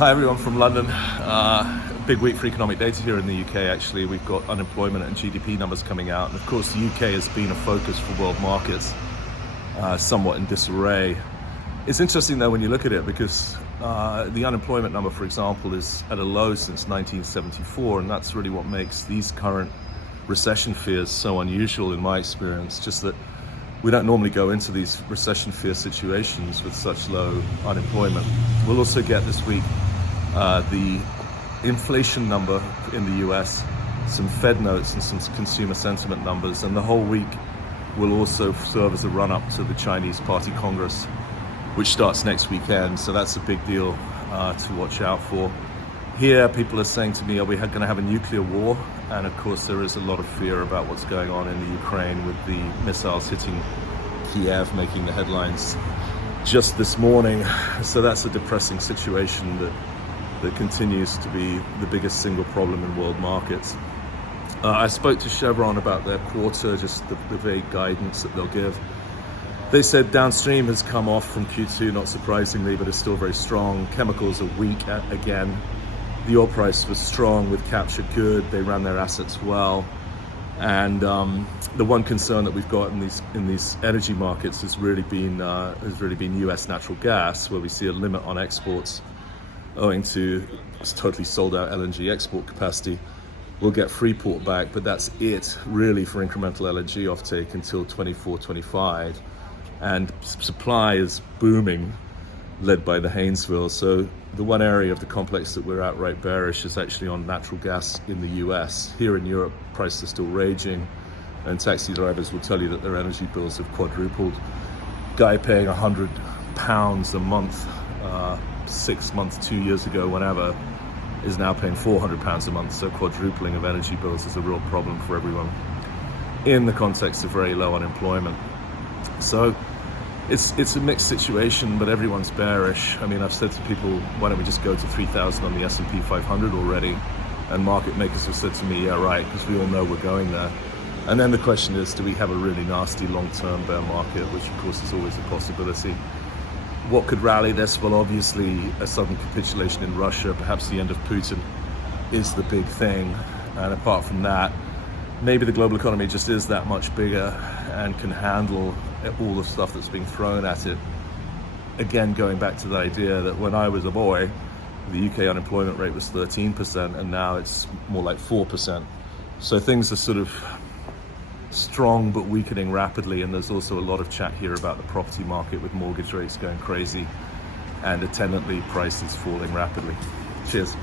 Hi everyone from London. Big week for economic data here in the UK actually. We've got unemployment and GDP numbers coming out, and of course the UK has been a focus for world markets, somewhat in disarray. It's interesting though when you look at it because the unemployment number, for example, is at a low since 1974, and that's really what makes these current recession fears so unusual in my experience, just that we don't normally go into these recession fear situations with such low unemployment. We'll also get this week the inflation number in the US, some Fed notes and some consumer sentiment numbers, and the whole week will also serve as a run-up to the Chinese Party Congress, which starts next weekend, so that's a big deal to watch out for. Here, people are saying to me, are we going to have a nuclear war? And of course, there is a lot of fear about what's going on in the Ukraine with the missiles hitting Kiev, making the headlines just this morning. So that's a depressing situation that continues to be the biggest single problem in world markets. I spoke to Chevron about their quarter, just the vague guidance that they'll give. They said downstream has come off from Q2, not surprisingly, but is still very strong. Chemicals are weak again. The oil price was strong with capture good. They ran their assets well. And the one concern that we've got in these energy markets has really been U.S. natural gas, where we see a limit on exports owing to it's totally sold out LNG export capacity. We'll get Freeport back, but that's it really for incremental LNG offtake until 24-25. And supply is booming, led by the Haynesville. So the one area of the complex that we're outright bearish is actually on natural gas in the US. Here in Europe, prices are still raging, and taxi drivers will tell you that their energy bills have quadrupled. Guy paying £100 a month 6 months, 2 years ago, whenever, is now paying £400 a month. So quadrupling of energy bills is a real problem for everyone in the context of very low unemployment. So it's a mixed situation, but everyone's bearish. I mean, I've said to people, why don't we just go to 3,000 on the S&P 500 already? And market makers have said to me, yeah, right, because we all know we're going there. And then the question is, do we have a really nasty long-term bear market, which of course is always a possibility. What could rally this? Well, obviously a sudden capitulation in Russia, perhaps the end of Putin is the big thing. And apart from that, maybe the global economy just is that much bigger and can handle all the stuff that's being thrown at it. Again, going back to the idea that when I was a boy, the UK unemployment rate was 13%, and now it's more like 4%. So things are sort of strong but weakening rapidly, and there's also a lot of chat here about the property market with mortgage rates going crazy and attendantly prices falling rapidly. Cheers.